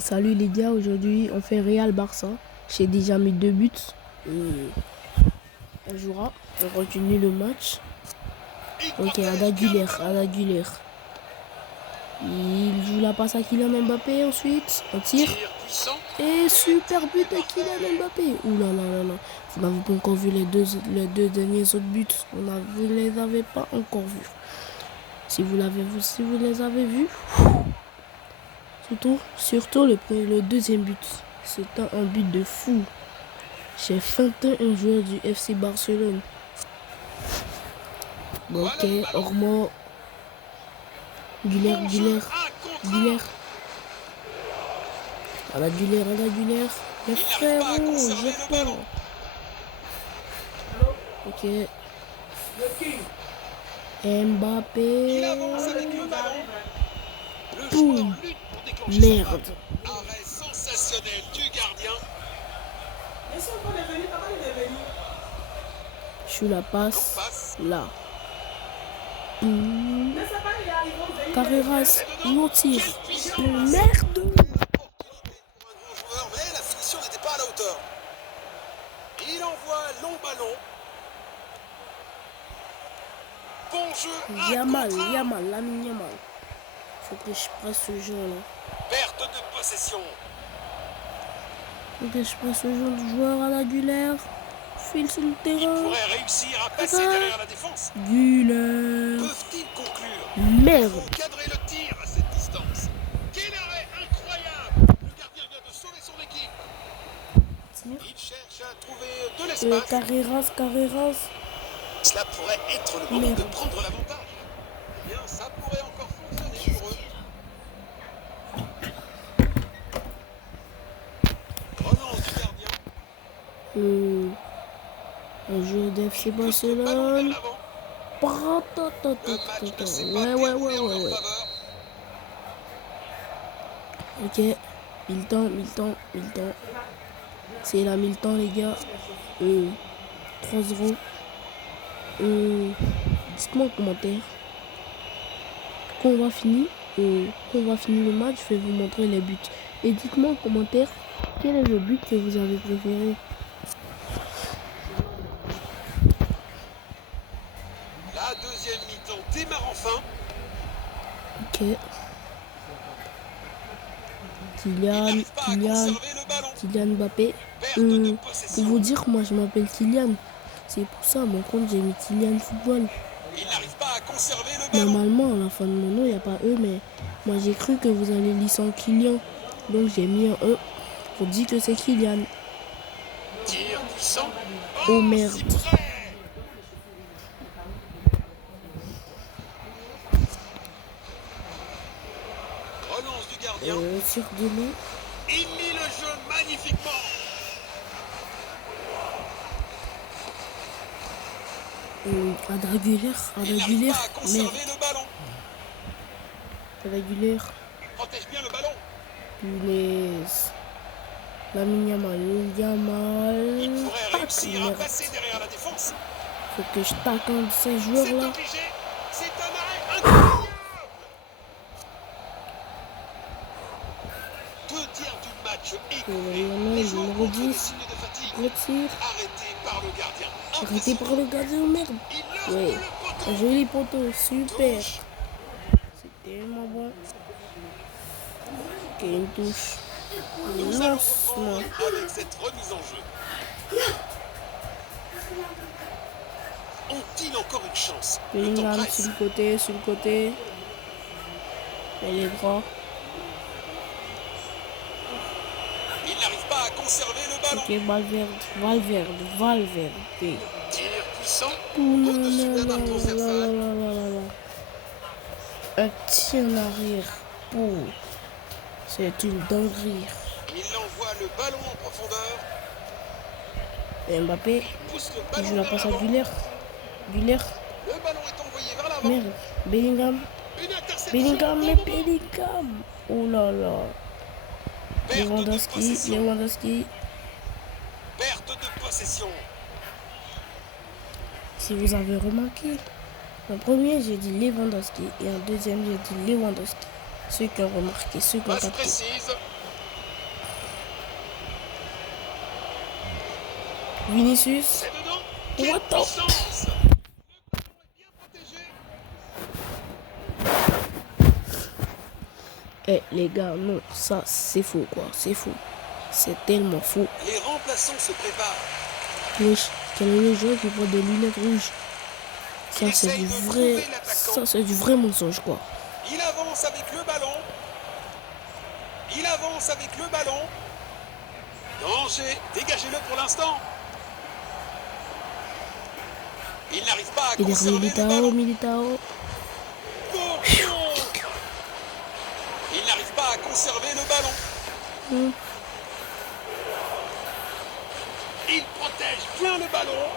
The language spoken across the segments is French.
Salut les gars, aujourd'hui on fait Real Barça. J'ai déjà mis 2 buts. On jouera, on continue le match. Ok, Arda Güler. Il joue la passe à Kylian Mbappé ensuite. On tire. Et super but de Kylian Mbappé. Ouh là là là là. Vous n'avez pas encore vu les deux derniers autres buts. Vous ne les avez pas encore vus. Si vous les avez vus. Surtout le deuxième but. C'était un but de fou. J'ai feinté un joueur du FC Barcelone. Bon, ok, Ormo. Güler. Arda Güler. Les frérots, j'ai peur. Ok. Mbappé. Boum. Merde. Arrêt sensationnel du gardien. Je suis la passe là. Carreras, nous tire. Merde. Mais la finition n'était pas à la hauteur. Il envoie long ballon. Bon jeu. Yamal, Lamine Yamal. Faut que je presse ce jeu là. Perte de possession. Faut que je presse ce jeu de joueur à la Güler. File sur le Il terrain. pourrait réussir à passer derrière la défense. Güler. Peuvent-ils conclure? Merde. Il faut cadrer le tir à cette distance. Quel arrêt incroyable. Le gardien vient de sauver son équipe. Il cherche à trouver de l'espace. Carreras. Cela pourrait être le moment de prendre l'avantage. Eh bien, ça pourrait encore fonctionner pour eux. Relance du gardien. Un jeu d'FC Ballon vers Barcelone. l'avant. Le match ne s'est pas déroulé en leur faveur. Ok. Militant. C'est la militant les gars. 3-0. Dites-moi en commentaire. Quand on va finir le match, je vais vous montrer les buts. Et dites-moi en commentaire quel est le but que vous avez préféré. La deuxième mi-temps démarre enfin. Ok. Kylian Mbappé. Pour vous dire, moi je m'appelle Kylian. C'est pour ça, mon compte, j'ai mis Kylian Football. Il n'arrive pas à conserver le ballon. Normalement, à la fin de mon nom, il n'y a pas E, mais moi j'ai cru que vous allez lire sans Kylian. Donc j'ai mis un E pour dire que c'est Kylian. Tir puissant. Oh merde. Si près. Relance du gardien. Sur de l'eau. Il lit le jeu magnifiquement. Arda Il Güler. n'arrive pas à conserver le ballon. Arda Güler. Il protège bien le ballon. Punaise. Lamine Yamal. Il pourrait réussir à passer derrière la défense. Faut que je tacle ces C'est joueurs-là. obligé. C'est un arrêt incroyable. 2/3 du match écoulé. Yamal, Les joueurs numéro montrent des 10. signes de fatigue. Retire. Arrêté par le gardien. Arrêté par le gardien, merde. Il Ouais. heurte le poteau. Un joli poteau, super. Touche. C'est tellement bon. Ok, une touche. Nous allons Lancement. reprendre avec cette remise en jeu. Ont-ils encore une chance? Le temps Bellingham presse. sur le côté. Elle est droit. Il n'arrive pas à conserver le ballon. Ok, Valverde. Tir puissant. Ouh Au-dessus là d'un là marteau là Cersei. là. Un tir en arrière. Oh, c'est une dinguerie. Il envoie le ballon en profondeur. Et Mbappé, Pousse le il joue ballon la vers passe à l'avant. Güler. Le ballon est envoyé vers l'avant. Merde. Bellingham. Une interception. Bellingham. Au moment. Oh là là. Perte de possession. Lewandowski. Perte de possession. Si vous avez remarqué, en premier j'ai dit Lewandowski et en deuxième j'ai dit Lewandowski. Ceux qui ont remarqué, ceux qui ont Passe capté. précise. Vinicius. C'est dedans. Quelle What the... puissance! Le ballon est bien protégé. Eh les gars, non, ça c'est faux quoi, c'est faux. C'est tellement faux. Les remplaçants se préparent. Wesh, quel est le joueur qui porte des lunettes rouges? Ça Il c'est essaye du de vrai... trouver l'attaquant. Ça c'est du vrai mensonge quoi. Il avance avec le ballon. Il avance avec le ballon. Danger, dégagez-le pour l'instant. Il n'arrive pas à Et derrière conserver le ballon. Militao. Il n'arrive pas à conserver le ballon. Il protège bien le ballon.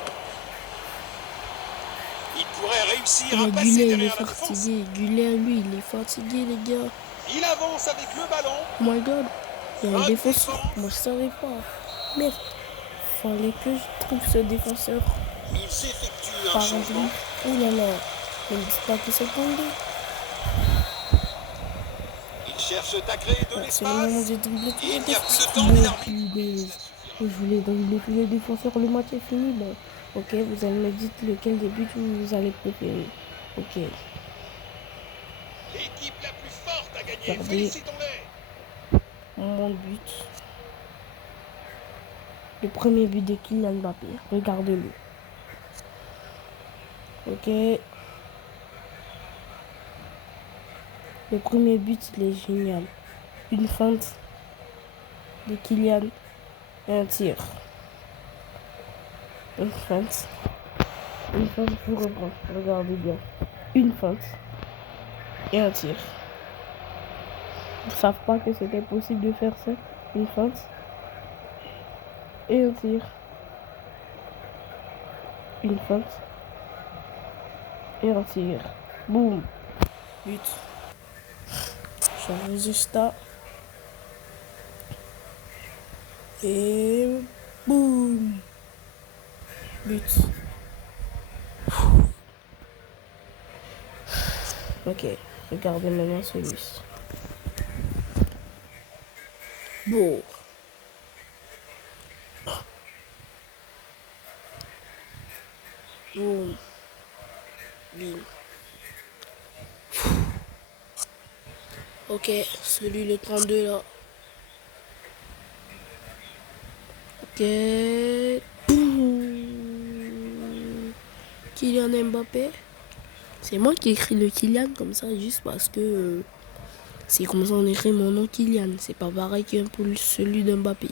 Il pourrait réussir à passer Gullet il est derrière la défense. fatigué. Gullet lui il est fatigué les gars. Il avance avec le ballon. Oh my god. Il y a un Bonne défenseur. défense. Moi je savais pas. Merde. Fallait que je trouve ce défenseur. Il s'effectue un Par changement. exemple. Oh là là. Ne me dites pas que c'est tombé. Il cherche à créer de C'est le moment l'espace. de dribbler tous les Il n'y a plus défenseurs. de temps, mais l'arbitre. Punaise. Je voulais dribbler tous les défenseurs. Le match est fini. Ben. Ok, vous allez me dire lequel des buts vous allez préférer. Ok. L'équipe la plus forte a gagné. Regardez. Félicitons-les. Mon but. Le premier but de Kylian Mbappé. Regardez-le. Ok. Le premier but, il est génial. Une feinte de Kylian et un tir. Une feinte. Une feinte, je reprends. Regardez bien. Une feinte et un tir. Ils ne savent pas que c'était possible de faire ça. Une feinte et un tir. Une feinte et un tir. Boum. But. J'enregistre. Et boum. But. Ok, regardez maintenant celui-ci. Bon. Boum. Bim. Ok, celui le 32 là. Ok. Boum. Kylian Mbappé. C'est moi qui écris le Kylian comme ça, juste parce que c'est comme ça on écrit mon nom Kylian. C'est pas pareil qu'un pour celui d'Mbappé.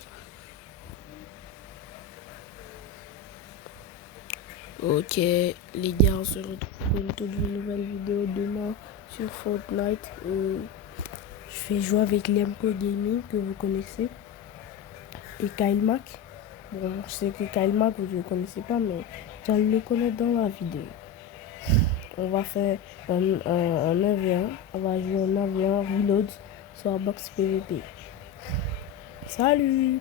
Ok, les gars, on se retrouve pour une toute nouvelle vidéo demain sur Fortnite. Je vais jouer avec Lemco Gaming que vous connaissez et Kyle Mac. Bon, je sais que Kyle Mac vous ne le connaissez pas, mais tu vas le connaître dans la vidéo. On va faire un 9v1. On va jouer un 9v1 reload sur la box PVP. Salut!